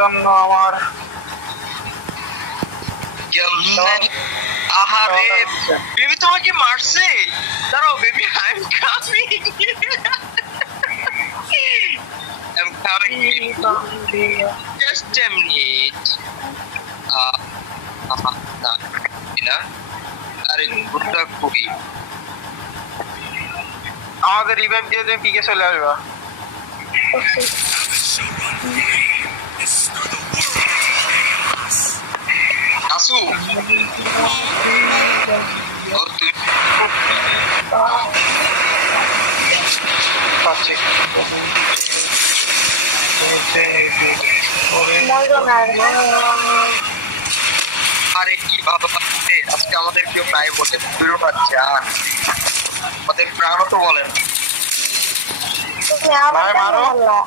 জন্য আমার আহারে বেবি তোমাকে মারছে। দাঁড়াও baby, I am coming, I am coming, just a minute. না আরে গুডটা কই? আমাদের রিভাইভ দিয়ে তুমি পিকে চলে আসবা। আসু ও তুই পাচ্ছি আরে কি ভালো লাগছে আজকে আমাদের কেউ নাই বলে দূর পাচ্ছে। আর আমাদের প্রাণও তো বলেন তুমি আমাকে মারো। মারলা।